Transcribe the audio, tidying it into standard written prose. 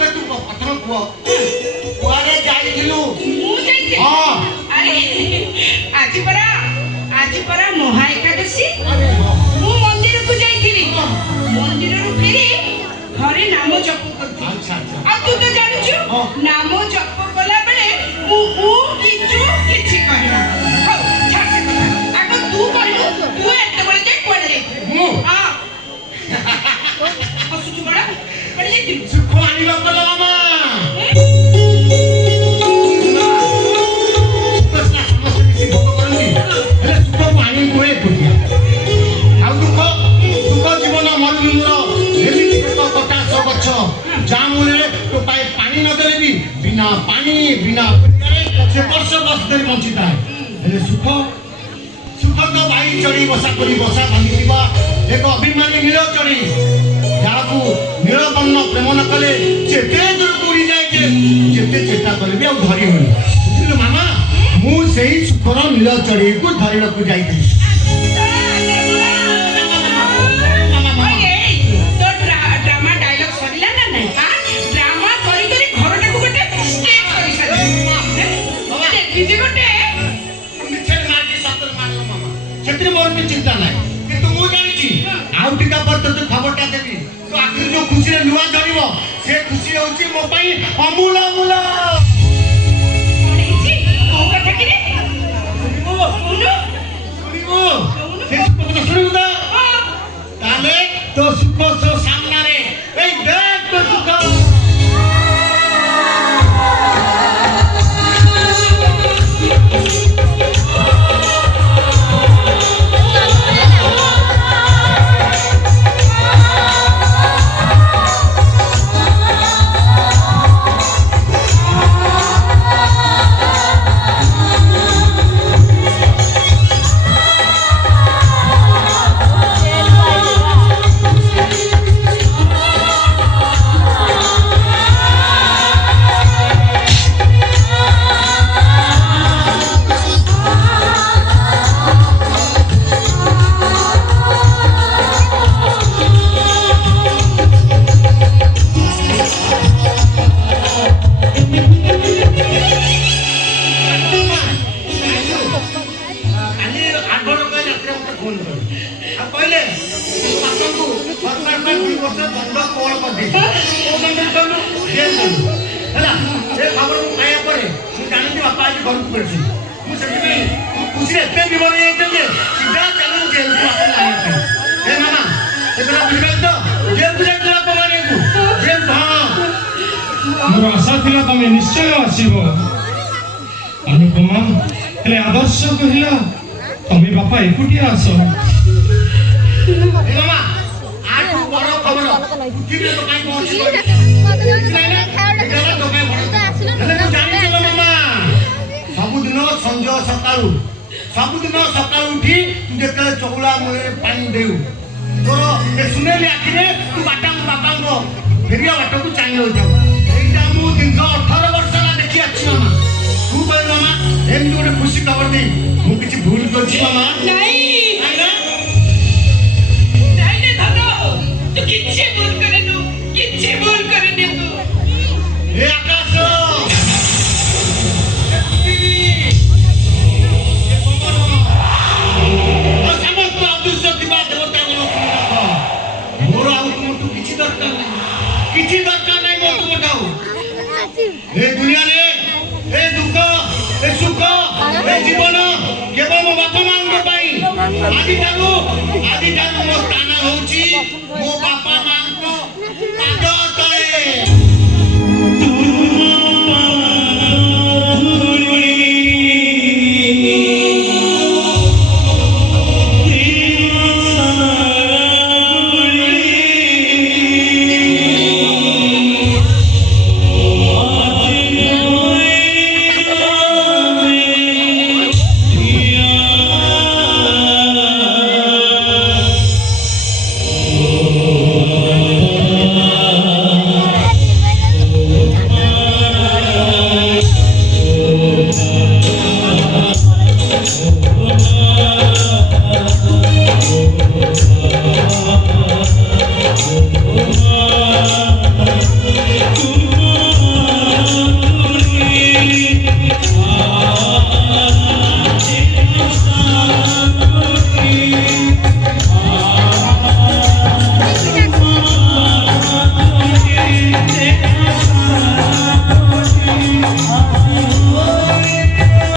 मत तू प्रथम कुआ कुआरे जाइलु मु जाई हां अरे आज परा महा एकादशी अरे मु मंदिर को जाई मंदिर रो फेरी घरे नाम जप करती अच्छा अच्छा आ तू तो जानु छु नाम जप कला बेले मु किछु किछि कहना हो छाड़ से कथा आगो तू कहलु तू एते बळे जाई कोड जाई मु हां असुचु बड़ा बड़े जाई सुख आनिबा कला मामा बिना पानी बिना से वर्ष वर्ष धरी बंचिता है सुख सुख तो भाई चढ़ी बसा करी बसा भांगी एक अभिमानी नील चढ़ी जहाँ नीलबर्ण प्रेम न कले जेते दूर उड़ी जाए जेते चेष्टा कले भी धरी हुए बुझिलु मामा मुझे सुखर नील चढ़ी को धरने को जाइए चिंता नहीं किंतु मु जानी आउ टिका पर तो खबरटा देबी तो आखिर जो खुशी रे नुआ धरिबो से खुशी होची मो पई अमूल अमूल कोनेची ओ कथा कि रे सुनिबो से सुख सुनिबो दा ताले तो सुख सो सामना रे ए देख तो सुख मोर आशा थिला तमे निश्चय आसीबो अनुपमा हेले आदर्श कहिला तमे बापा एकुटिया आसो मामा आज बड़ खबर ठीक तो काई पहुंची सबुदिन सकाळु उठी तू जेते चौला मुळे पानी देउ तोर ए सुनेली आखिरे तू बाटा बापा को फेरिया बाटा को चाहि हो जाऊ एटा मु दिन 18 वर्ष ला देखि अछि मामा तू कहल मामा एम जोडे खुशी खबर दे मु किछि भूल करछि मामा नहीं रे दादा तू किछि भूल करे तू ए आकाश किसी दरकार नहीं मो तुम बताओ ए दुनिया रे ए दुख ए सुख ए जीवन केवल मो बापा मांग पाई आदि जानु मो स्थान होउची मो बाप